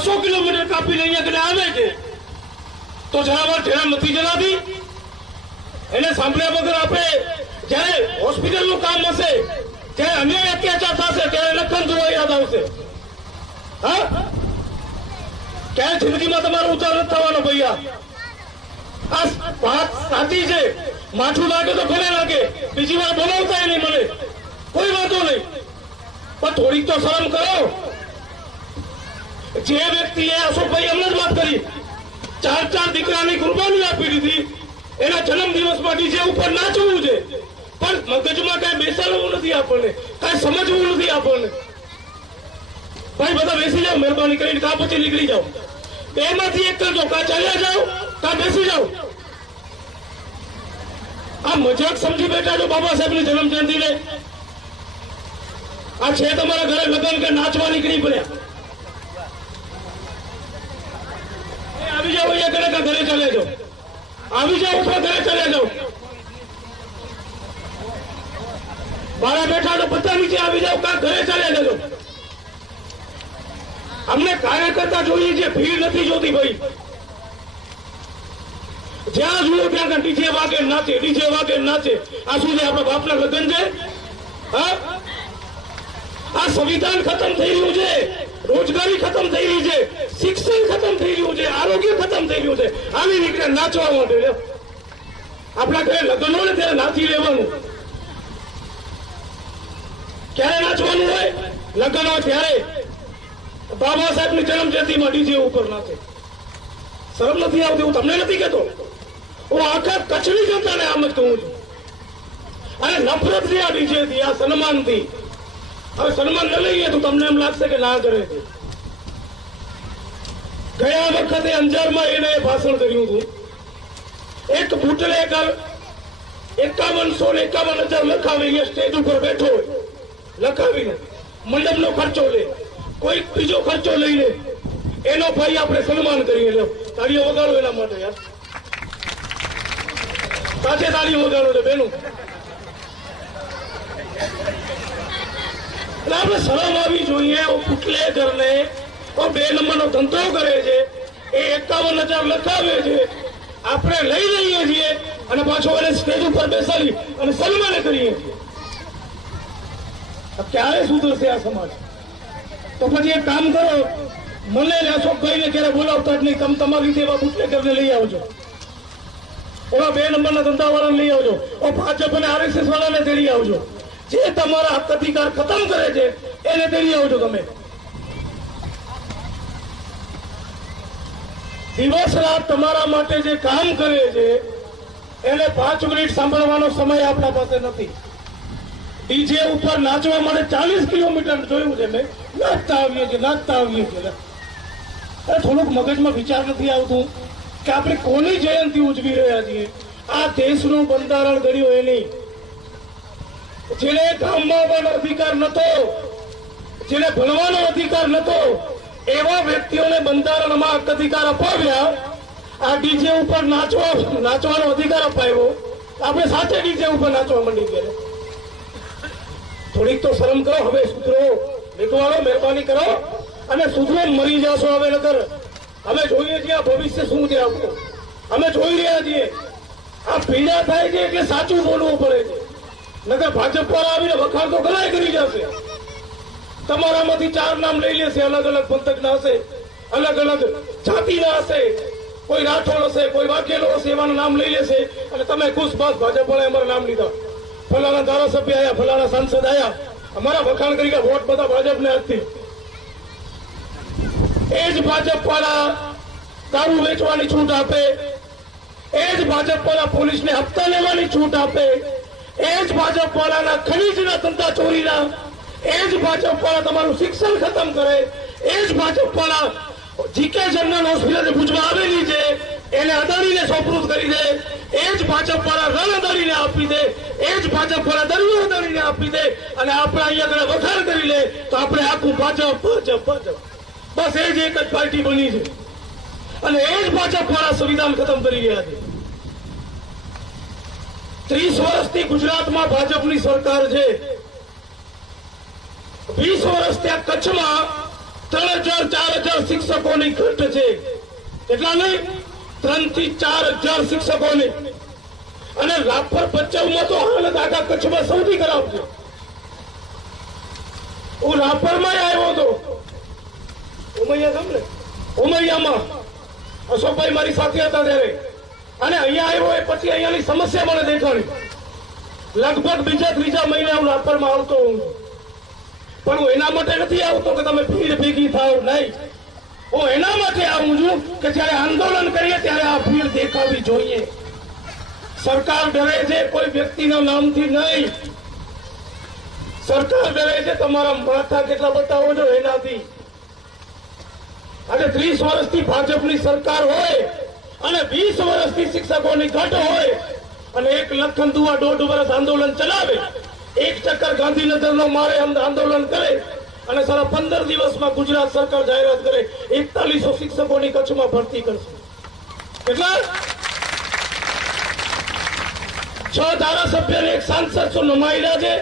200 kilometre કાપીને અહીંયા કને આવે છે તો જનાવર જેના નથી જણાતી એને સાંભળ્યા વગર આપણે જયારે હોસ્પિટલનું કામ હશે, જયારે અન્યાય અત્યાચાર થશે ત્યારે લખન જોવા યાદ આવશે. હા, ક્યારે જિંદગીમાં તમારો ઉતાર નથી થવાનો ભૈયા. આ વાત સાચી છે, માથું લાગે તો ભલે લાગે, બીજી વાર બોલાવતા નહીં મને, કોઈ વાંધો નહીં, પણ થોડીક તો શરમ કરો. જે વ્યક્તિએ અશોકભાઈ એમને જ વાત કરી 4 દીકરાની કુરબાની આપી દીધી, એના જન્મદિવસમાં ડીજે ઉપર નાચવું છે, પણ મગજમાં કઈ બેસાડવું નથી, આપણને કઈ સમજવું નથી. આપણને ભાઈ બધા બેસી જાઓ મહેરબાની કરીને, કા પછી નીકળી જાઓ. બેમાંથી એક કરજો, કા ચાલ્યા જાઓ કા બેસી જાઓ. આ મજાક સમજી બેઠા છો બાબા સાહેબની જન્મ જયંતિને. આ છે તમારા ઘરે લગ્ન કે નાચવા નીકળી પડ્યા. આવી જાઓ અહીંયા ઘરે, ઘરે ચાલ્યા જાઓ. આવી જાઓ અથવા ઘરે ચાલ્યા જાઓ. બાળા બેઠા તો બધા નીચે આવી જાઓ, કા ઘરે ચાલ્યા જાઓ. અમને કાર્યકર્તા જોઈએ છે, ભીડ નથી જોતી ભાઈ. જ્યાં જુઓ ત્યાં ડીજે વાગે નાચે, ડીજે વાગે નાચે. આ શું છે, આપણા બાપના લગ્ન છે? હા, આ સંવિધાન ખતમ થઈ રહ્યું છે, રોજગારી ખતમ થઈ રહી છે, શિક્ષણ ખતમ થઈ રહ્યું છે, આરોગ્ય ખતમ થઈ રહ્યું છે. આવી નીકળે નાચવા માટે. આપણા ઘરે લગ્ન હોય ને ત્યારે નાચી લેવાનું. ક્યારે નાચવાનું હોય? લગ્ન હોય ત્યારે. બાબા સાહેબ ની જન્મ જયંતિમાં ડીજે ઉપર નાચે. શરમ નથી આવતી? હું તમને નથી કહેતો, હું આખા કચ્છની જનતાને આમ જ કહું છું. અને નફરત થી આ ડીજે થી, આ સન્માન થી. હવે સન્માન ન લઈએ તો તમને એમ લાગશે કે ના કરે. ગયા વખતે અંજારમાં એને ભાષણ કર્યું હતું. એક બુટલેગર 51,000 લખાવી સ્ટેજ ઉપર બેઠો હોય, લખાવીને મંડપનો ખર્ચો લે, કોઈ બીજો ખર્ચો લઈ લે, એનો ભાઈ આપણે સન્માન કરીએ. લો તાળીઓ વગાડો એના માટે યાર, સાથે તાળીઓ વગાડો છે બેનું. એટલે આપણે શરમ આવી જોઈએ. બુટલેગરને 2 નંબરનો ધંધો કરે છે, એ 51,000 લખાવે છે, આપણે લઈ લઈએ છીએ અને પાછો એને સ્ટેજ ઉપર બેસાડી અને સન્માન કરીએ છીએ. ક્યારે સુધરશે આ સમાજ? તો પછી એક કામ કરો, મને અશોકભાઈને ક્યારે બોલાવતા જ નહીં. તમે તમારી રીતે એવા બુટલેગરને લઈ આવજો, એવા 2 નંબરના ધંધાવાળાને લઈ આવજો, ભાજપ અને RSS વાળાને તેડી આવજો. જે તમારા હક અધિકાર ખતમ કરે છે એને તેડી આવજો. તમે દિવસ રાત તમારા માટે જે કામ કરે છે એને 5 મિનિટ સાંભળવાનો સમય આપણા પાસે નથી. ડીજે ઉપર નાચવા માટે 40 કિલોમીટર જોયું છે મેં. નાચતા આવીએ છીએ. થોડુંક મગજમાં વિચાર નથી આવતું કે આપણે કોની જયંતિ ઉજવી રહ્યા છીએ? આ દેશનું બંધારણ ઘડ્યું એની. જેને ગામમાં આવવાનો અધિકાર નતો, જેને ભણવાનો અધિકાર નતો, એવા વ્યક્તિઓને બંધારણમાં હક અધિકાર અપાવ્યા. આ ડીજે ઉપર નાચવાનો અધિકાર અપાયો, આપણે સાથે ડીજે ઉપર નાચવા માંડી ગયા. થોડીક તો શરમ કરો. હવે સુધરો, મેઘવાળો મહેરબાની કરો અને સુધરો. મરી જશો હવે નગર. અમે જોઈએ છીએ આ ભવિષ્ય શું છે આપણું, અમે જોઈ રહ્યા છીએ. આ પીડા થાય છે એટલે સાચું બોલવું પડે છે. નગર ભાજપ વાળા આવીને વખાણ તો ઘણા કરી જશે. તમારામાંથી 4 નામ લઈ લેશે, અલગ અલગ પંથકના હશે, અલગ અલગ જાતિના હશે, કોઈ રાઠોડ હશે, કોઈ વાઘેલો હશે, એવાના નામ લઈ લેશે અને તમે ખુશ. બસ ભાજપ વાળા અમારા નામ લીધા, ફલાણા ધારાસભ્ય આયા, ફલાણા સાંસદ આયા, અમારા વખાણ કરી ગયા, વોટ બધા ભાજપને હતી. એ જ ભાજપ વાળા દારૂ વેચવાની છૂટ આપે, એ જ ભાજપ વાળા પોલીસને હપ્તા લેવાની છૂટ આપે, એ જ ભાજપ વાળાના ખનીજના ધંધા ચોરીના, એ જ ભાજપ વાળા તમારું શિક્ષણ ખતમ કરે, એ જ ભાજપ વાળા જીકે જનરલ હોસ્પિટલ ભુજમાં આવેલી છે એને અદાણીને સોપરૂપ કરી દે, એ જ ભાજપ વાળા રણ અદાણીને આપી દે, એ જ ભાજપ વાળા દરિયો અદાણીને આપી દે અને આપણે અહીંયા આગળ વખાણ કરી લે તો આપણે આખું ભાજપ બસ એ જ એક જ પાર્ટી બની છે. અને એ જ ભાજપ વાળા સંવિધાન ખતમ કરી રહ્યા છે. 30 વર્ષથી ગુજરાતમાં ભાજપની સરકાર છે. 20 વર્ષ ત્યાં કચ્છમાં 3,000, 4,000 શિક્ષકોની ઘટ છે. કેટલા નહીં? 3 થી 4,000 શિક્ષકોની. અને રાપર ભચાઉમાં તો હાલત આખા કચ્છમાં સૌથી ખરાબ છે. હું રાપરમાં આવ્યો હતો, ઉમૈયામાં અશોકભાઈ મારી સાથે હતા ત્યારે, અને અહીંયા આવ્યો એ પછી અહીંયાની સમસ્યા મને દેખાણી. લગભગ બીજા ત્રીજા મહિને હું રાપરમાં આવતો હોઉં છું. પણ હું એના માટે નથી આવતો કે તમે ભીડ ભેગી થાવ, નહીં. હું એના માટે આવું છું કે જયારે આંદોલન કરીએ ત્યારે આ ભીડ દેખાવી જોઈએ. સરકાર ડરે છે કોઈ વ્યક્તિના નામથી નહીં, સરકાર ડરે છે તમારા માથા કેટલા બતાવો છો એનાથી. આજે 30 વર્ષથી ભાજપની સરકાર હોય અને 20 વર્ષથી શિક્ષકોની ઘટ હોય અને 1 લખનદુઆ 1.5 વર્ષ આંદોલન ચલાવે, 1 ચક્કર ગાંધીનગરનો મારે આંદોલન કરે અને સારા 15 દિવસમાં ગુજરાત સરકાર જાહેરાત કરે 4100 શિક્ષકોની કચ્છમાં ભરતી કરશે. કેટલા? 6 ધારાસભ્ય એક સાંસદ શું નમાયેલા છે.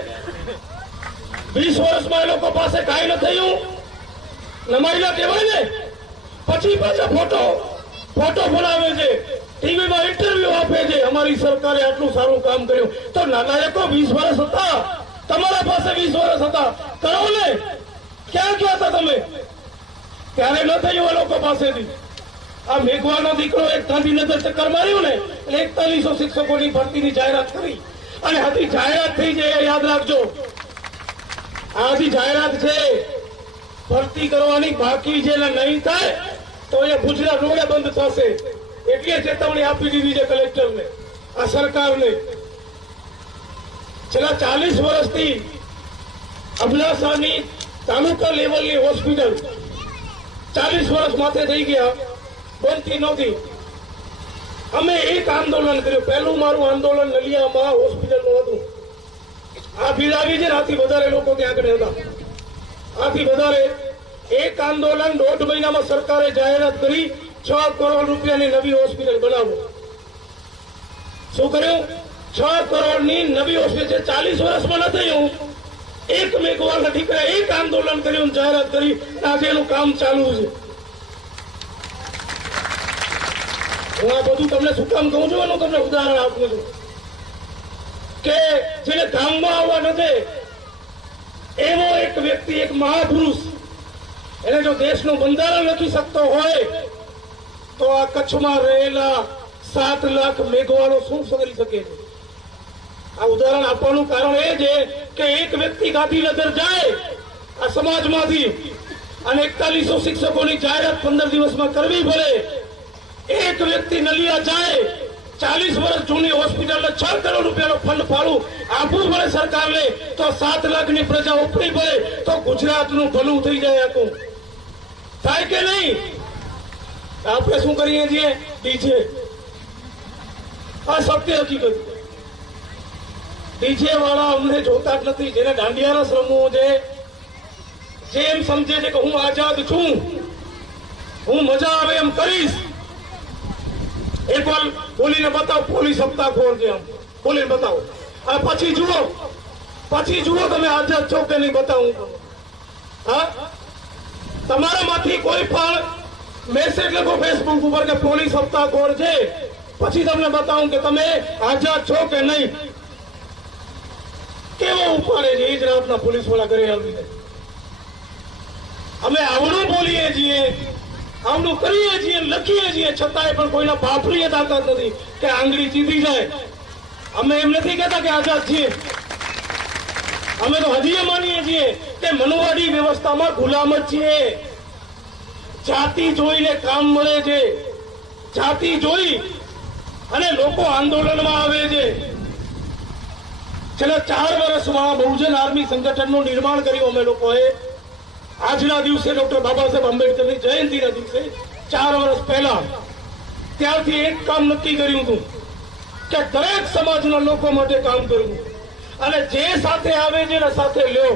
20 વર્ષમાં એ લોકો પાસે કાંઈ ન થયું, નમાયેલા કહેવાય ને. પછી પાછા ફોટો બોલાવે છે, ટીવીમાં ઇન્ટરવ્યુ આપે છે, અમારી સરકારે આટલું સારું કામ કર્યું. તો નાલાયકો 20 વર્ષ હતા, તમારા પાસે 20 વર્ષ હતા, કરો ને. ક્યાં ગયા હતા તમે? ત્યારે ન થયું એ લોકો પાસેથી. આ મેઘવાનો દીકરો એક ગાંધીનગર ચક્કર માર્યું ને એટલે 4100 શિક્ષકોની ભરતીની જાહેરાત કરી. અને હજી જાહેરાત થઈ છે, યાદ રાખજો. આ હજી જાહેરાત છે, ભરતી કરવાની બાકી છે. નહીં થાય તો એ ગુજરાત રોડે બંધ થશે. એટલી ચેતવણી આપી દીધી છે કલેક્ટરને, આ સરકારને. છેલ્લા 40 વર્ષથી અબડાસાની તાલુકા લેવલની હોસ્પિટલ 40 વર્ષ માથે થઈ ગયા, બનતી નહોતી. અમે એક આંદોલન કર્યું. પહેલું મારું આંદોલન નલિયામાં હોસ્પિટલનું હતું. આ ભીડ આવી છે, આથી વધારે લોકો ત્યાં આગળ હતા. આથી વધારે એક આંદોલન 1.5 મહિનામાં સરકારે જાહેરાત કરી 6 કરોડ રૂપિયાની નવી હોસ્પિટલ બનાવો. શું કર્યું? 6 કરોડની નવી હોસ્પિટલ. 40 વર્ષમાં ન થયું. એક મેઘવાળના દીકરા એક આંદોલન કર્યું, જાહેરાત કરી, આજે એનું કામ ચાલુ છે. હું આ બધું તમને શું કામ કહું છું? એનું તમને ઉદાહરણ આપું છું કે જેને ગામમાં આવવા નથી એવો એક વ્યક્તિ, એક મહાપુરુષ, એને જો દેશનું બંધારણ લખી શકતો હોય તો આ કચ્છમાં રહેલા 7 લાખ મેઘવાળો શું કરી શકે? આ ઉદાહરણ આપવાનું કારણ એ છે કે એક વ્યક્તિ ગાંધીનગર જાય આ સમાજમાંથી અને 4100 શિક્ષકોની જાહેરાત 15 દિવસમાં કરવી પડે. એક વ્યક્તિ નલિયા જાય, 40 વર્ષ જૂની હોસ્પિટલને 6 કરોડ રૂપિયાનો ફંડ ફાળું આપવું પડે સરકારને, તો 7 લાખની પ્રજા ઉપડી પડે તો ગુજરાતનું ભલું થઈ જાય. આખું થાય કે નહીં? આપણે શું કરીએ છીએ? ડીજે. આ સત્ય હકીકત. ડીજે વાળા અમને જોતા જ નથી. જેને દાંડિયા રસ રમવું છે, જે એમ સમજે છે કે હું આઝાદ છું, હું મજા આવે એમ કરીશ. એકવાર બોલીને બતાવો, પોલીસ હપ્તાખોર છે, આમ બોલીને બતાવો. અને પછી જુઓ તમે આઝાદ છો કે નહીં. બતાવું. હા, તમારામાંથી કોઈ પણ મેસેજ લખો ફેસબુક ઉપર કે પોલીસ હપ્તાખોર છે, પછી તમને બતાવું કે તમે આઝાદ છો કે નહીં. કેવો ઉપાડે છે એ જ રાતના પોલીસ વાળા ઘરે આવી જાય. અમે આવડું બોલીએ છીએ, આવડું કરીએ છીએ, લખીએ છીએ, છતાંય પણ કોઈના બાપની તાકાત નથી કે આંગળી ચીધી જાય. અમે એમ નથી કહેતા કે આઝાદ છીએ. અમે તો હજી માનીએ છીએ કે મનુવાદી વ્યવસ્થામાં ગુલામ જ છીએ. જાતિ જોઈને કામ મળે છે. જાતિ જોઈ અને લોકો આંદોલનમાં આવે છે. છેલ્લા 4 વર્ષમાં બહુજન આર્મી સંગઠનનું નિર્માણ કર્યું અમે લોકોએ. આજના દિવસે ડોક્ટર બાબા સાહેબ આંબેડકરની જયંતિના દિવસે 4 વર્ષ પહેલા ત્યારથી એક કામ નક્કી કર્યું હતું કે દરેક સમાજના લોકો માટે કામ કરવું અને જે સાથે આવે છે એના સાથે લ્યો.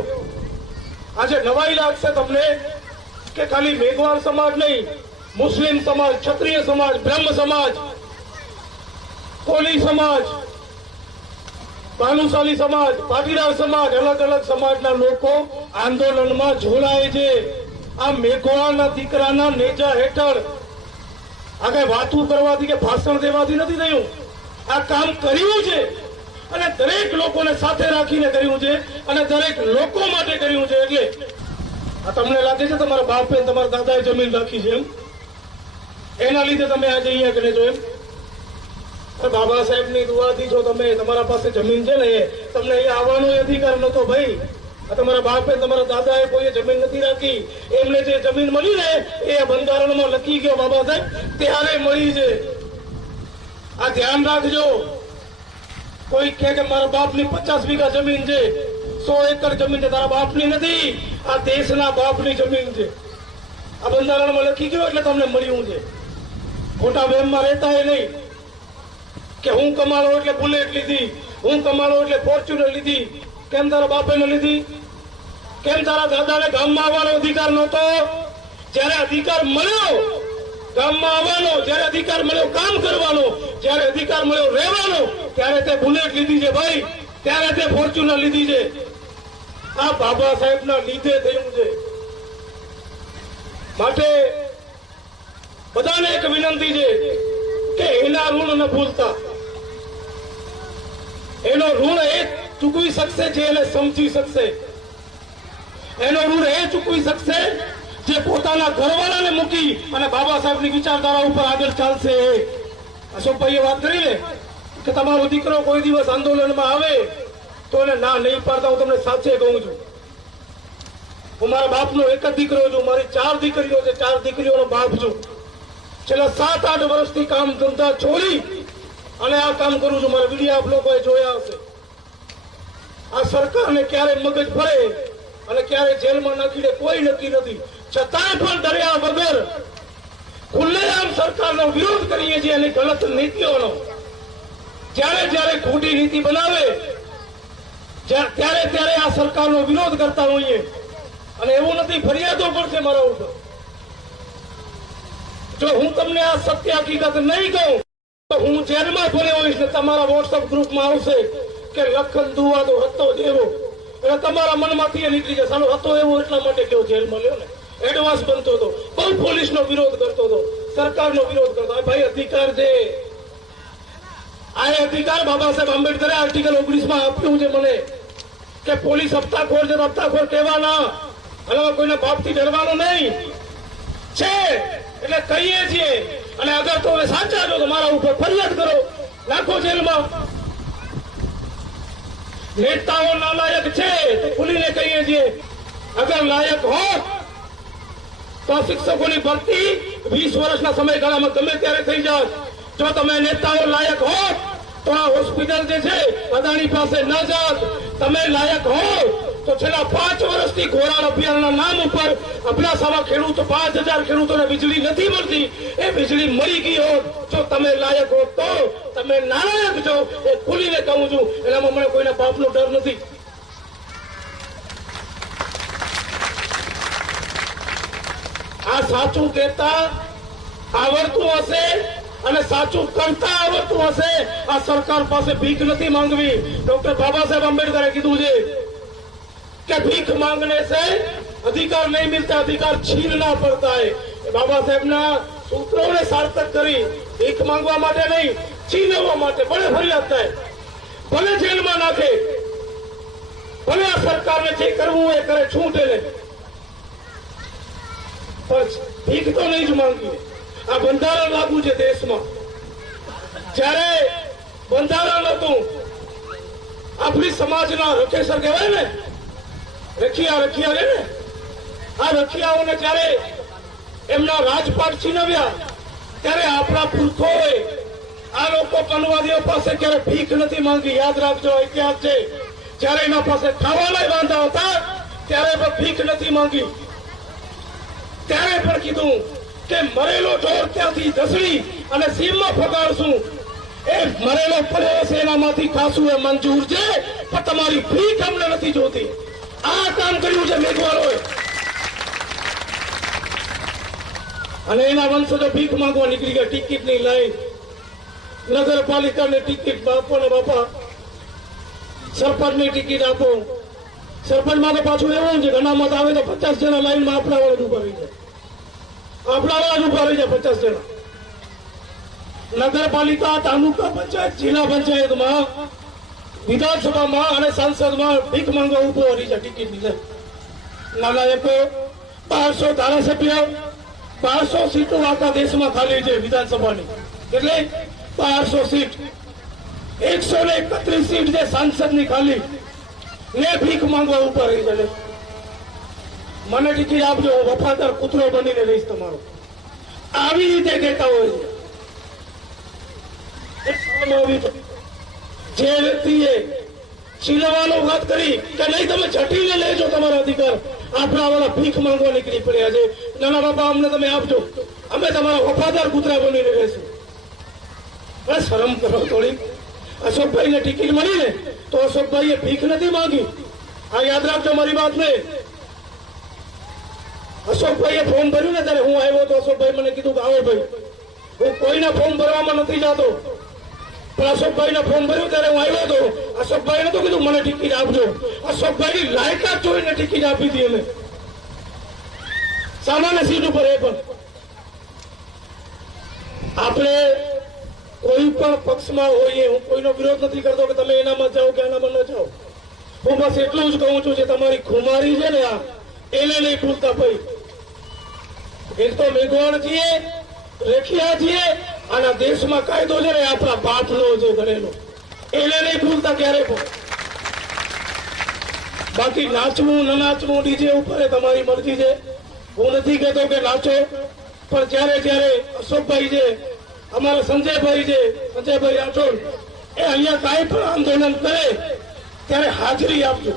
આજે નવાઈ લાગશે તમને કે ખાલી મેઘવાળ સમાજ નહીં, મુસ્લિમ સમાજ, ક્ષત્રિય સમાજ, બ્રહ્મ સમાજ, કોલી સમાજ, ભાનુશાલી સમાજ, પાટીદાર સમાજ, અલગ અલગ સમાજના લોકો આંદોલનમાં જોડાય છે. આ મેઘવાળના દીકરાના નેજા હેઠળ આગળ વાતું કરવાથી કે ભાષણ દેવાથી નથી થયું. આ કામ કર્યું છે અને દરેક લોકોને સાથે રાખીને કર્યું છે અને દરેક લોકો માટે કર્યું છે. એટલે આ તમને લાગે છે તમારા બાપે તમારા દાદાએ જમીન રાખી છે એમ, એના લીધે તમે આજે અહીંયા કરે છો એમ? બાબા સાહેબની દુઆથી જો તમે તમારા પાસે જમીન છે ને એ તમને અહીંયા આવવાનો અધિકાર નતો ભાઈ. આ તમારા બાપે તમારા દાદાએ કોઈએ જમીન નથી રાખી. એમને જે જમીન મળી ને એ બંધારણમાં લખી ગયો બાબા સાહેબ ત્યારે મળી છે. આ ધ્યાન રાખજો. કોઈ કહે કે મારા બાપની 50 વીઘા જમીન છે, 100 એકર જમીન છે, તારા બાપની નથી, આ દેશના બાપની જમીન છે. આ બંધારણમાં લખી ગયો એટલે તમને મળ્યું છે. ખોટા વહેમમાં રહેતા એ નહીં કે હું કમાલો એટલે બુલેટ લીધી, હું કમાલો એટલે ફોર્ચ્યુનર લીધી. કેમ તારા બાપે ન લીધી? કેમ તારા દાદાને ગામમાં આવવાનો અધિકાર નહોતો? જયારે અધિકાર મળ્યો ગામમાં આવવાનો, જયારે અધિકાર મળ્યો કામ કરવાનો, જયારે અધિકાર મળ્યો રહેવાનો, ત્યારે તે બુલેટ લીધી છે ભાઈ, ત્યારે તે ફોર્ચ્યુનર લીધી છે. આ બાબા સાહેબના લીધે થયું છે. માટે બધાને એક વિનંતી છે કે એના ઋણ ન ભૂલતા. એનો ઋણ એ ચૂકવી શકશે જે એને સમજી શકશે. એનો ઋણ એ ચૂકવી શકશે જે પોતાના ઘરવાળાને મૂકી અને બાબા સાહેબની વિચારધારા ઉપર આગળ ચાલશે. અશોકભાઈએ વાત કરી ને કે તમારો દીકરો કોઈ દિવસ આંદોલનમાં આવે તો એને ના નહીં પાડતા. હું તમને સાચે કહું છું, હું મારા બાપનો એક જ દીકરો છું, મારી 4 દીકરીઓ છે, 4 દીકરીઓનો બાપ છું. છેલ્લા 7-8 વર્ષથી કામ ધંધા છોડી અને આ કામ કરું છું. મારા વિડીયો આપ લોકોએ જોયા હશે. આ સરકારને ક્યારે મગજ ભરે અને ક્યારે જેલમાં નાખીને કોઈ નક્કી નથી. છતાંય પણ ડર્યા વગર ખુલ્લેઆમ સરકારનો વિરોધ કરીએ છીએ અને ગલત નીતિઓનો. જ્યારે જ્યારે ખોટી નીતિ બનાવે ત્યારે ત્યારે આ સરકારનો વિરોધ કરતા હોઈએ. અને એવું નથી, ફરિયાદો પણ છે મારા ઉપર. જો હું તમને આ સત્ય હકીકત નહીં કહું તો હું જેલમાં ભર્યો હોઈશ ને તમારા વોટ્સઅપ ગ્રુપમાં આવશે કે લખન દુવાદો હતો જેવો, એટલે તમારા મનમાંથી એ નીકળી જશે. સાલો હતો એવો એટલા માટે કેવો જેલમાં લ્યો ને. એડવાન્સ બનતો હતો, બહુ પોલીસનો વિરોધ કરતો હતો, સરકારનો વિરોધ કરતો. ભાઈ અધિકાર છે, આ અધિકાર બાબા સાહેબ આંબેડકરે આર્ટિકલ 19 માં આપ્યું છે મને કે પોલીસ હપ્તાખોર છે તો હપ્તાખોર કહેવાના. અને કોઈને બાપથી ડરવાનું નહીં છે એટલે કહીએ છીએ. અને અગર તો સાચા છો તો મારા ઉપર ફરિયાદ કરો, નાખો જેલમાં. નેતાઓ નાલાયક છે તો ખુલીને કહીએ છીએ. અગર લાયક હોત તો શિક્ષકોની ભરતી 20 વર્ષના સમયગાળામાં ગમે ત્યારે થઈ જાત. જો તમે નેતાઓ લાયક હોત તો આ હોસ્પિટલ જે છે અદાણી પાસે ન જાત. તમે લાયક હો તો છેલ્લા 5 વર્ષથી ઘોરાડ અભિયાનના નામ ઉપર અબડાસામાં ખેડૂતો 5000 ખેડૂતોને વીજળી નથી મળતી, એ વીજળી મળી ગઈ હોત. જો તમે લાયક હો તો તમે નાલાયક છો એ ખુલીને કહું છું. એનામાં મને કોઈના બાપનો ડર નથી. આ સાચું કહેતા આવડતું હશે અને સાચું કરતા આવડતું હશે. આ સરકાર પાસે ભીખ નથી માંગવી. ડોક્ટર બાબા સાહેબ આંબેડકરે કીધું છે कि भीख मांगने से अधिकार नहीं मिलता, अधिकार छीनना पड़ता है. बाबा साहेब ना सूत्रों ने सार्थक करी. भीख मांगवा માટે નહીં, છીનવવા માટે. ભલે ફરિયાદ થાય, ભલે જેલમાં નાખે, ભલે આ સરકારને જે કરવું એ કરે, છૂટે નહીં, પણ ભીખ તો નહીં જ માંગી. આ બંધારણ લાગુ છે દેશમાં. જ્યારે બંધારણ હતું આપણી સમાજના રખેસર કહેવાય ને, રખિયા ને, આ રખિયાઓને જયારે એમના રાજપાટ છીનવ્યા ત્યારે આપણા પુરખોએ આ લોકો પનવાદીઓ પાસે ક્યારે ભીખ નથી માંગી. યાદ રાખજો, ઇતિહાસ છે. જયારે એના પાસે ખાવાના વાંધા હતા ત્યારે પણ ભીખ નથી માંગી. ત્યારે પણ કીધું કે મરેલો ઢોર ત્યાંથી ધસડી અને સીમમાં ફગાડશું. એ મરેલો પડ્યો છે એનામાંથી ખાશું એ મંજૂર છે, પણ તમારી ભીખ અમને નથી જોતી. આ કામ કર્યું છે મેઘવાળોએ. અને એના વંશજો ભીખ માંગવા નીકળી ગયા. ટિકિટની લાઈન, નગરપાલિકાની ટિકિટ આપો ને બાપા, સરપંચની ટિકિટ આપો. સરપંચમાં તો પાછું એવું છે, ઘણા મત આવે તો 50 જણા લાઈનમાં આપણા વાળા જ ઉભા રહી જાય, આપણા વાળા જ ઉભા રહી જાય 50 જણા. નગરપાલિકા, તાલુકા પંચાયત, જિલ્લા પંચાયતમાં, વિધાનસભામાં અને સંસદમાં ભીખ માંગો ઉભો રહી જાય ટિકિટ લીધે. નાલાયકો 1200 ધારાસભ્ય, 1200 સીટો આખા દેશમાં ખાલી છે વિધાનસભાની, એટલે 1200 સીટ, 131 સીટ છે સાંસદની ખાલી, ને ભીખ માંગવા ઉભા રહી જાય. મને ટિકિટ આપજો, હું વફાદાર કૂતરો બનીને રહીશ તમારો. આવી રીતે કહેતા હોય છે. જે વ્યક્તિએ છીનવાનો વાત કરી કે નહીં તમે ઝટીને લેજો તમારા અધિકાર, આપણા વાળા ભીખ માંગવા નીકળી પડ્યા છે. નાના બાપા અમને તમે આપજો, અમે તમારા વફાદાર કૂતરા બનીને રહેશું. અરે શરમ કરો થોડી. અશોકભાઈને ટિકિટ મળી ને તો અશોકભાઈએ ભીખ નથી માંગી. આ યાદ રાખજો મારી વાત ને. અશોકભાઈએ ફોર્મ ભર્યું ને ત્યારે હું આવ્યો તો અશોકભાઈ મને કીધું કે આવો ભાઈ, હું કોઈના ફોર્મ ભરવામાં નથી જતો, પણ અશોકભાઈના ફોર્મ ભર્યું ત્યારે હું આવ્યો તો અશોકભાઈ નતું કીધું મને ટિકિટ આપજો, અશોકભાઈની લાયકાત જોઈને ટિકિટ આપી હતી અમે, સામાન્ય સીટ ઉપર. એ પણ આપણે કોઈ પણ પક્ષમાં હોઈએ, હું કોઈનો વિરોધ નથી કરતો કે તમે એનામાં જાઓ કે એનામાં ન જાઓ. હું બસ એટલું જ કહું છું કે તમારી ખુમારી છે ને આ, એને નહીં ભૂલતા ભાઈ. એક તો મેઘવાણ છીએ, રેખિયા છીએ, આના દેશમાં કાયદો છે ને આપણા બાપનો છે ઘરેલો, એને નહીં ભૂલતા ક્યારે પણ. બાકી નાચવું ન નાચવું ડીજે ઉપર તમારી મરજી છે. હું નથી કહેતો કે નાચો, પણ જ્યારે જ્યારે અશોકભાઈ છે, અમારા સંજયભાઈ છે, સંજયભાઈ રાઠોડ, એ અહીંયા કાંઈ પણ આંદોલન કરે ત્યારે હાજરી આપજો,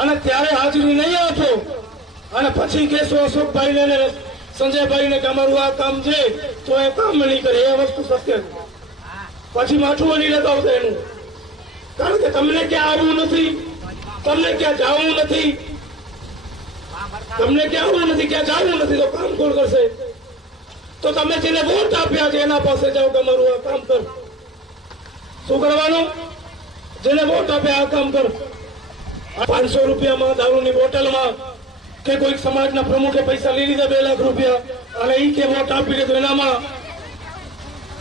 અને ત્યારે હાજરી નહીં આપો અને પછી કહેશો અશોકભાઈને ને સંજયભાઈને કે અમારું આ કામ છે તો એ કામ નહીં કરે, એ વસ્તુ સત્ય છે. પછી માથું નહીં લેતા આવતા એનું, કારણ કે તમને ક્યાં આવવું નથી, તમને ક્યાં જવું નથી, તમને ક્યાં આવવું નથી, ક્યાં જવું નથી, તો કામ કોણ કરશે? તો તમે જેને વોટ આપ્યા છે એના પાસે જાઓ કે અમારું આ કામ કર. શું કરવાનું? જેને વોટ આપ્યા આ કામ કર. 500 રૂપિયામાં દારૂની બોટલમાં કે કોઈ સમાજના પ્રમુખે પૈસા લઈ લીધા 2 લાખ રૂપિયા અને ઈ કે વોટ આપી દીધો, એનામાં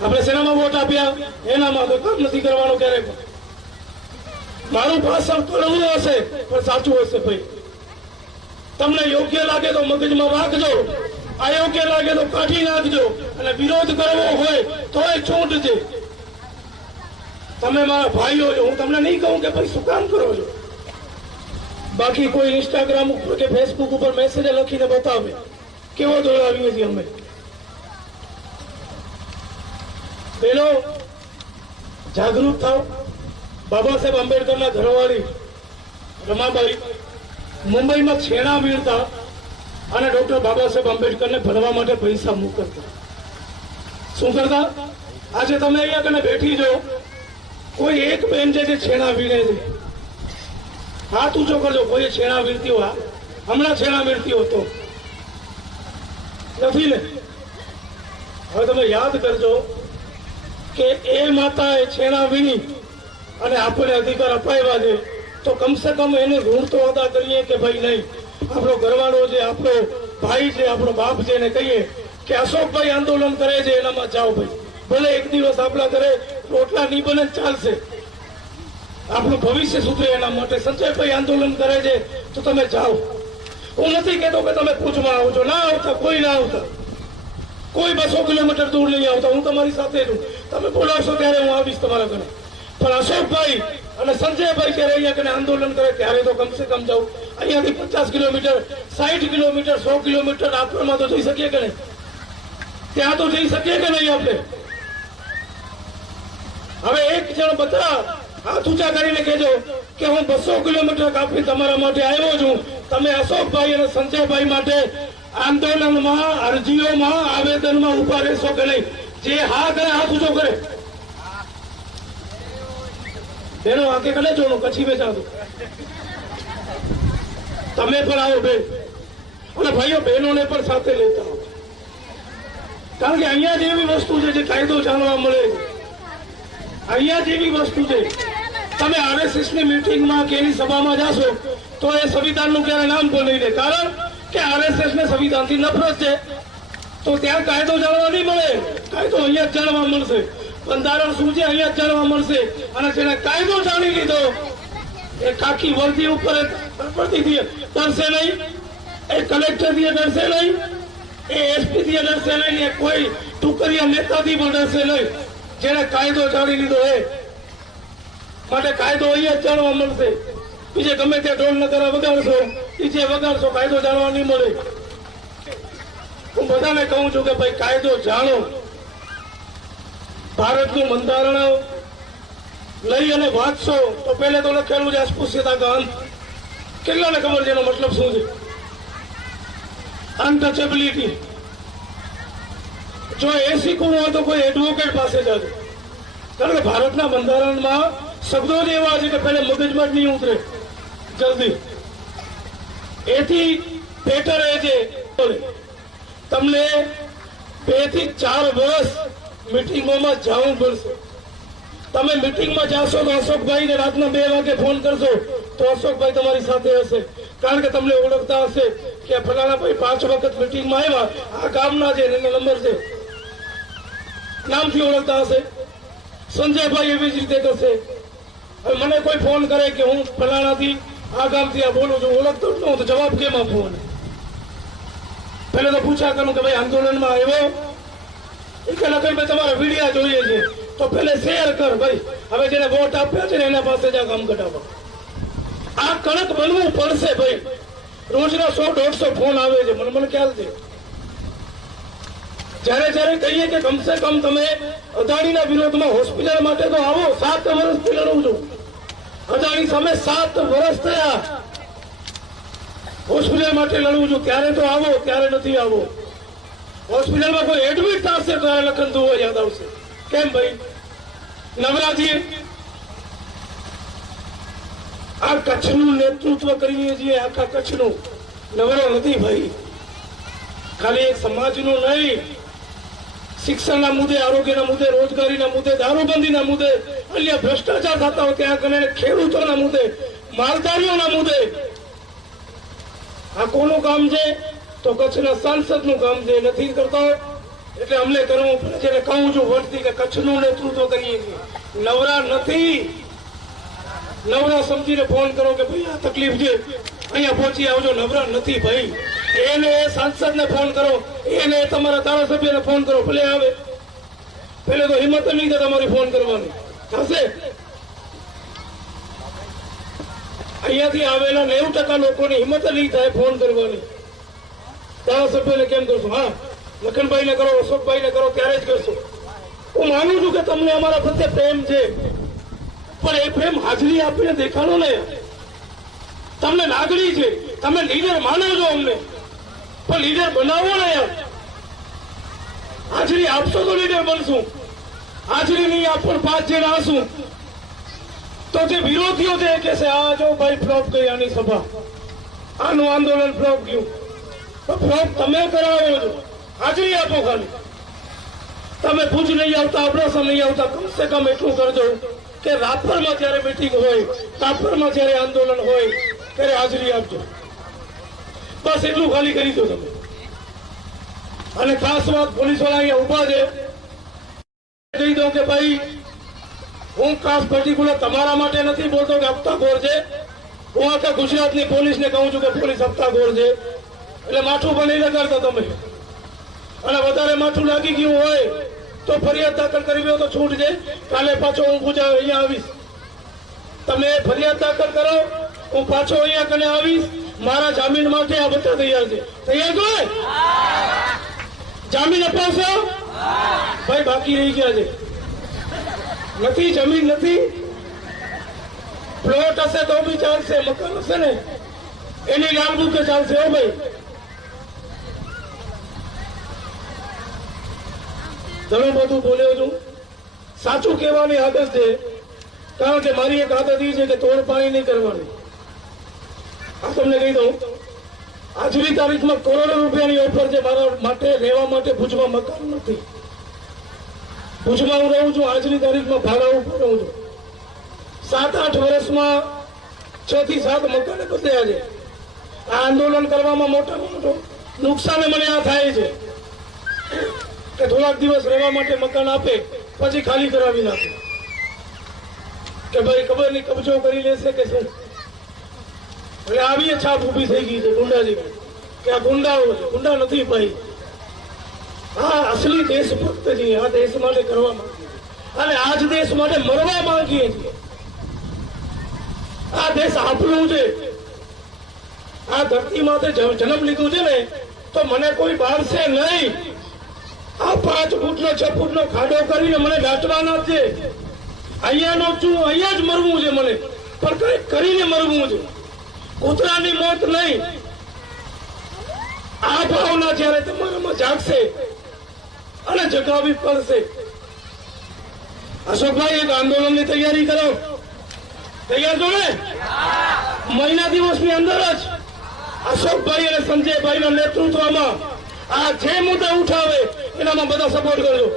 આપણે શેનામાં વોટ આપ્યા? એનામાં. તો કામ નથી કરવાનું ક્યારેક. મારું ભાષણ કડવું હશે પણ સાચું હશે ભાઈ. તમને યોગ્ય લાગે તો મગજમાં રાખજો, અયોગ્ય લાગે તો કાઢી નાખજો, અને વિરોધ કરવો હોય તો એ છૂટ છે. તમે મારા ભાઈઓ છો, હું તમને નહીં કહું કે ભાઈ શું કામ કરો છો. બાકી કોઈ ઇન્સ્ટાગ્રામ ઉપર કે ફેસબુક ઉપર મેસેજ લખીને બતાવે કેવો દોડાવીએ છીએ અમે. પેલો જાગૃત થાવ. બાબા સાહેબ આંબેડકરના ઘરવાળી રમાબાઈ મુંબઈમાં છેણા વીણતા અને ડોક્ટર બાબા સાહેબ આંબેડકરને ભણવા માટે પૈસા મોકલતા. શું કરતા? આજે તમે અહીંયા કને બેઠી જો, કોઈ એક બેન છે જે છેણા વીણે છે, હાથ ઊંચો કરજો. કોઈ છેણા વીણતી હોય, હમણાં છેણા વીણતી હોય તો નથી ને? હવે તમે યાદ કરજો કે એ માતાએ છેણા વીણી અને આપણે અધિકાર અપાવ્યા છે, તો કમસે કમ એને ઋણ તો અદા કરીએ કે ભાઈ નહીં, આપણો ઘરવાળો છે, આપણો ભાઈ છે, આપણો બાપ છે, એને કહીએ કે અશોકભાઈ આંદોલન કરે છે એનામાં જાઓ ભાઈ. ભલે એક દિવસ આપણા ઘરે રોટલા નહીં બને ચાલશે, આપણું ભવિષ્ય સુધરે એના માટે. સંજયભાઈ આંદોલન કરે છે તો તમે જાઓ. હું નથી કહેતો કે તમે પૂછમાં આવજો, ના આવતા, કોઈ ના આવતા, કોઈ 200 કિલોમીટર દૂર નહીં આવતા. હું તમારી સાથે છું, તમે બોલાવશો ત્યારે હું આવીશ તમારા ઘરે. પણ અશોકભાઈ અને સંજયભાઈ જ્યારે અહીંયા કને આંદોલન કરે ત્યારે તો કમસે કમ જાઉં. અહીંયાથી 50 કિલોમીટર, 60 કિલોમીટર, 100 કિલોમીટર આક્રમમાં તો જઈ શકીએ કે નહીં? ત્યાં તો જઈ શકીએ કે નહીં આપણે? હવે એક જણ બધા હાથ ઊંચા કરીને કહેજો કે હું 200 કિલોમીટર કાપી તમારા માટે આવ્યો છું. તમે અશોકભાઈ અને સંજયભાઈ માટે આંદોલનમાં, અરજીઓમાં, આવેદનમાં ઉભા રહેશો કે નહીં? જે હા કરે હાથ ઊંચો કરે. બેનો આંખે કને જોડો, કચ્છી બેચા દો. તમે પણ આવો બેન, અને ભાઈઓ બહેનોને પણ સાથે લેતા આવો. કારણ કે અહીંયા જેવી વસ્તુ છે જે કાયદો જાણવા મળે, અહીંયા જેવી વસ્તુ છે તમે આરએસએસ ની મીટિંગમાં કે એની સભામાં જાશો તો એ સંવિધાનનું ક્યારે નામ પણ નહીં લે, કારણ કે આરએસએસ ને સંવિધાનથી નફરત છે. તો ત્યાં કાયદો જાણવા નહીં મળે, કાયદો અહીંયા જ જાણવા મળશે. બંધારણ શું છે અહીંયા જ જાણવા મળશે. અને જેને કાયદો જાણી લીધો એ ખાકી વર્દી ઉપર પ્રતિથી ડરશે નહીં, એ કલેક્ટર થી ડરશે નહીં, એ એસપી થી ડરશે નહીં, એ કોઈ ટુકરિયા નેતાથી પણ ડરશે નહીં. જેને કાયદો જાણી લીધો એ માટે કાયદો અહીંયા જ જાણવા મળશે. બીજે ગમે ત્યાં ઢોલ નગારા વગાડશો, નીચે વગાડશો, કાયદો જાણવા નહીં મળે. હું બધાને કહું છું કે ભાઈ કાયદો જાણો. ભારતનું બંધારણ લઈ અને વાંચશો તો પહેલે તો લખેલું છે અસ્પૃશ્યતા કા અંત. કેટલાને ખબર છે એનો મતલબ શું છે? અનટચેબિલિટી. જો એ શીખવું હોય તો કોઈ એડવોકેટ પાસે જજો, કારણ કે ભારતના બંધારણમાં શબ્દો જ એવા છે કે પહેલે મગજમાં જ નહીં ઉતરે જલ્દી. એથી બેટર એ છે તમને 2 થી 4 વર્ષ મીટિંગોમાં જવું પડશે. તમે મીટિંગમાં જાશો તો અશોકભાઈ ને રાતના 2 વાગે ફોન કરશો તો અશોકભાઈ તમારી સાથે હશે, કારણ કે તમને ઓળખતા હશે કે ફલાણા ભાઈ 5 વખત મીટિંગમાં આવ્યા, આ ગામના છે, એનો નંબર છે, નામથી ઓળખતા હશે. સંજયભાઈ એવી જ રીતે કરશે. હવે મને કોઈ ફોન કરે કે હું ફલાણાથી આ ગામથી આ બોલું છું, ઓળખતો જ ન તો જવાબ કેમ આપવો? પેલે તો પૂછા કરું કે ભાઈ આંદોલનમાં આવ્યો કે લખનભાઈ તમારા વિડીયા જોઈએ છે તો પેલે શેર કર ભાઈ. હવે જેને વોટ આપ્યા છે ને એના પાસે જ આ કામ કઢાવો. આ કડક બનવું પડશે ભાઈ. રોજના 100-150 ફોન આવે છે, મને ખ્યાલ છે. જયારે કહીએ કે કમસે કમ તમે અદાણીના વિરોધમાં હોસ્પિટલ માટે તો આવો, 7 વર્ષથી લડું છું. અદાણી સામે 7 વર્ષ થયા હોસ્પિટલ માટે લડું છું, ત્યારે તો આવો, ત્યારે નથી આવો. હોસ્પિટલમાં કોઈ એડમિટ થશે તો લખન દુઓ યાદ આવશે. કેમ ભાઈ? નવરાજી આ કચ્છનું નેતૃત્વ કરીએ છીએ, આખા કચ્છનું. નવરો નથી ભાઈ, ખાલી એક સમાજનું નહીં, શિક્ષણના મુદ્દે, આરોગ્યના મુદ્દે, રોજગારીના મુદ્દે, દારૂબંધીના મુદ્દે, અન્ય ભ્રષ્ટાચાર થતા હોય ત્યાં કરીને ખેડૂતોના મુદ્દે, માલધારીઓના મુદ્દે. આ કોનું કામ છે? તો કચ્છના સાંસદનું કામ છે. નથી કરતો એટલે અમને કરવું પડે. જેને કહું છું વટથી કે કચ્છનું નેતૃત્વ કરીએ છીએ, નવરા નથી. નવરા સમજીને ફોન કરો કે ભાઈ આ તકલીફ છે, અહીંયા પહોંચી આવજો. નવરા નથી ભાઈ. એને સાંસદને ફોન કરો, એને તમારા ધારાસભ્યને ફોન કરો, ભલે આવે. પેલે તો હિંમત નહીં થાય તમારી ફોન કરવાની. થશે? અહીંયાથી આવેલા 90% લોકોની હિંમત નહીં થાય ફોન કરવાની. ધારાસભ્યને કેમ કરશો? હા, લખનભાઈને કરો, અશોકભાઈને કરો, ત્યારે જ કરશો. હું માનું છું કે તમને અમારા પ્રત્યે પ્રેમ છે, પણ એ પ્રેમ હાજરી આપીને દેખાડો ને. તમને લાગણી છે, તમે લીડર માનો છો અમને, પણ લીડર બનાવો ને યાર. હાજરી આપશો તો લીડર બનશું. હાજરી નહીં આપો, 5 જણ આશું તો જે વિરોધીઓ છે કે છે આ જો ભાઈ ફ્લોપ ગઈ આની સભા, આનું આંદોલન ફ્લોપ ગયું. તો ફ્લોપ તમે કરાવો છો, હાજરી આપો. ખાલી તમે ભુજ નહીં આવતા, અબડાસા નહીં આવતા, કમસે કમ એટલું કરજો કે રાપરમાં જયારે મીટિંગ હોય, રાપરમાં જયારે આંદોલન હોય ત્યારે હાજરી આપજો. બસ એટલું ખાલી કરી દો તમે. અને ખાસ વાત, પોલીસ વાળા અહીંયા ઉભા છે, કહી દો કે ભાઈ હું ખાસ પર્ટિક્યુલર તમારા માટે નથી બોલતો કે હપ્તાખોર છે. હું આખા ગુજરાતની પોલીસને કહું છું કે પોલીસ હપ્તાખોર છે. એટલે માથું પણ નહીં લગાડતા તમે. અને વધારે માથું લાગી ગયું હોય તો ફરિયાદ દાખલ કરવી હોય તો છૂટ છે. કાલે પાછો હું પૂજા અહીંયા આવીશ. તમે ફરિયાદ દાખલ કરો, હું પાછો અહીંયા કને આવીશ. મારા જામીન માટે આ બધા તૈયાર છે. તૈયાર છો? જામીન અપાવશો? ભાઈ બાકી રહી ગયા છે. નથી જમીન, નથી પ્લોટ હશે તો બી ચાલશે, મકાન હશે ને એની લાલ બુકે ચાલશે. હો ભાઈ, ઘણું બધું બોલ્યો છું. સાચું કહેવાની આદત છે, કારણ કે મારી એક આદત એ છે કે તોડ પાણી નહીં કરવાની. આ તમને કહી દઉં, આજની તારીખમાં કરોડો રૂપિયાની ઓફર છે મારા માટે રહેવા માટે. ભુજમાં મકાન નથી. ભુજમાં હું રહું છું, આજની તારીખમાં ભાડા ઉપર રહું છું. 7-8 વર્ષમાં 6 થી 7 મકાને બદલ્યા છે. આ આંદોલન કરવામાં મોટામાં મોટું નુકસાન મને આ થાય છે કે થોડાક દિવસ રહેવા માટે મકાન આપે, પછી ખાલી કરાવી નાખે કે ભાઈ ખબર નહીં કબજો કરી લેશે કે શું. એટલે આવી છાપ ઊભી થઈ ગઈ છે ગુંડાજી કે આ ગુંડાઓ છે. ગુંડા નથી ભાઈ, આ અસલી દેશભક્ત છીએ. આ દેશ માટે કરવા માંગીએ અને આ જ દેશ માટે મરવા માંગીએ છીએ. આ દેશ આપણું છે. આ ધરતી માથે જન્મ લીધું છે ને તો મને કોઈ બાળશે નહીં. આ 5 ફૂટનો 6 ફૂટનો ખાડો કરીને મને દાટવાના છે. અહીંયા નો છું, અહીંયા જ મરવું છે મને, પણ કઈ કરીને મરવું છે. કૂતરાની મોત નહીં. આ ભાવના જયારે તમારામાં જાગશે અને જગાવવી પડશે. અશોકભાઈ એક આંદોલનની તૈયારી કરો. તૈયાર છો ને? મહિના દિવસની અંદર જ અશોકભાઈ અને સંજયભાઈના નેતૃત્વમાં આ જે મુદ્દા ઉઠાવે એનામાં બધા સપોર્ટ કરજો.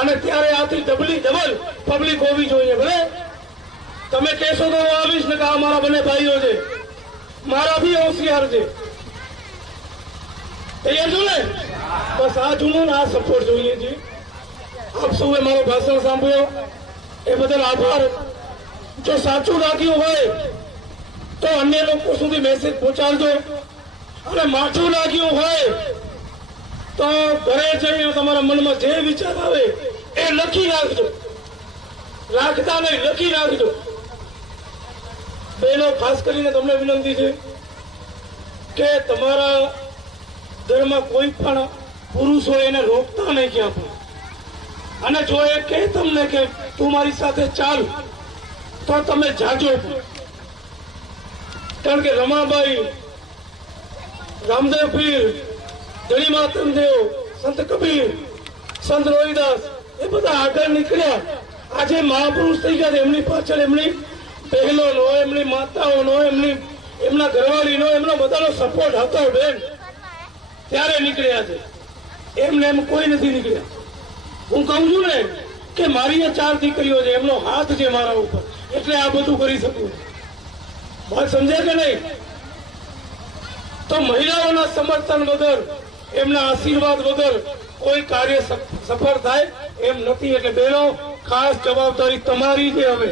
અને ત્યારે આથી ડબલ પબ્લિક હોવી જોઈએ. ભલે તમે કહેશો તો હું આવીશ ને કે આ મારા બંને ભાઈઓ છે, મારા બી હોશિયાર છે. તૈયાર છો ને? બસ આ જુનૂન, આ સપોર્ટ જોઈએ છે. આપ સૌએ મારો ભાષણ સાંભળ્યો એ બદલ આભાર. જો સાચું રાખ્યું હોય તો અન્ય લોકો સુધી મેસેજ પહોંચાડજો, અને માઠું લાગ્યું હોય તો ઘરે જઈને તમારા મનમાં જે વિચાર આવે એ લખી નાખજો. રાખતા નહીં, લખી નાખજો. બહેનો, ખાસ કરીને તમને વિનંતી છે કે તમારા ઘરમાં કોઈ પણ પુરુષ હોય એને રોકતા નહીં ક્યાં પણ. અને જો એ કહે તમને કે તું મારી સાથે ચાલ તો તમે જાજો. કારણ કે રમાબાઈ, રામદેવ પીર, ધણી માતમદેવ, સંત કબીર, સંત રોહિદાસ એ બધા આગળ નીકળ્યા. આજે મહાપુરુષ થઈ ગયા. એમની પાછળ એમની બહેનોનો, એમની માતાઓનો, એમના ઘરવાળીનો, એમનો બધાનો સપોર્ટ હતો બેન. ત્યારે નીકળ્યા છે. એમને એમ કોઈ નથી નીકળ્યા. હું કહું છું ને કે મારી 4 દીકરીઓ છે, એમનો હાથ છે મારા ઉપર, એટલે આ બધું કરી શકું. વાત સમજે કે નહીં? તો મહિલાઓના સમર્થન વગર, એમના આશીર્વાદ વગર કોઈ કાર્ય સફળ થાય એમ નથી. એટલે બહેનો, ખાસ જવાબદારી તમારી છે હવે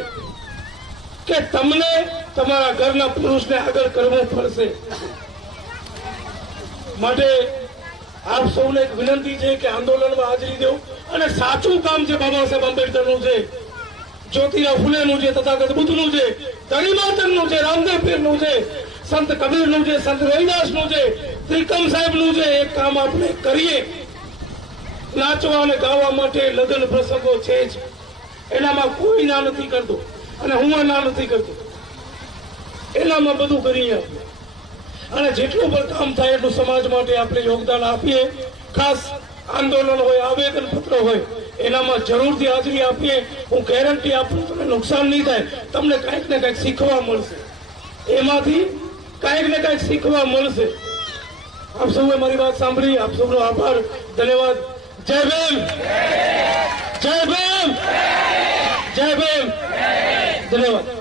કે તમને તમારા ઘરના પુરુષને આગળ કરવું પડશે. માટે આપ સૌને એક વિનંતી છે કે આંદોલનમાં હાજરી દો. અને સાચું કામ છે બાબા સાહેબ આંબેડકરનું છે, જ્યોતિરાવ ફુલેનું છે, તથાગત બુદ્ધનું છે, ધણી માતમનું છે, રામદેવ પીરનું છે, સંત કબીરનું છે, સંત રવિદાસનું છે, ત્રિકમ સાહેબનું છે. એક કામ આપણે કરીએ. નાચવા અને ગાવા માટે લગ્ન પ્રસંગો છે જ, એનામાં કોઈ ના નથી કરતો અને હું ના નથી કરતો. એનામાં બધું કરીએ આપણે. અને જેટલું પણ કામ થાય એટલું સમાજ માટે આપણે યોગદાન આપીએ. ખાસ આંદોલન હોય, આવેદન પત્ર હોય, એનામાં જરૂરથી હાજરી આપીએ. હું ગેરંટી આપું તમને નુકસાન નહીં થાય. તમને કંઈક ને કંઈક શીખવા મળશે. એમાંથી કંઈક ને કંઈક શીખવા મળશે. આપ સૌએ મારી વાત સાંભળી. આપ સૌનો આભાર, ધન્યવાદ. જય ભીમ, જય ભીમ, જય ભીમ, ધન્યવાદ.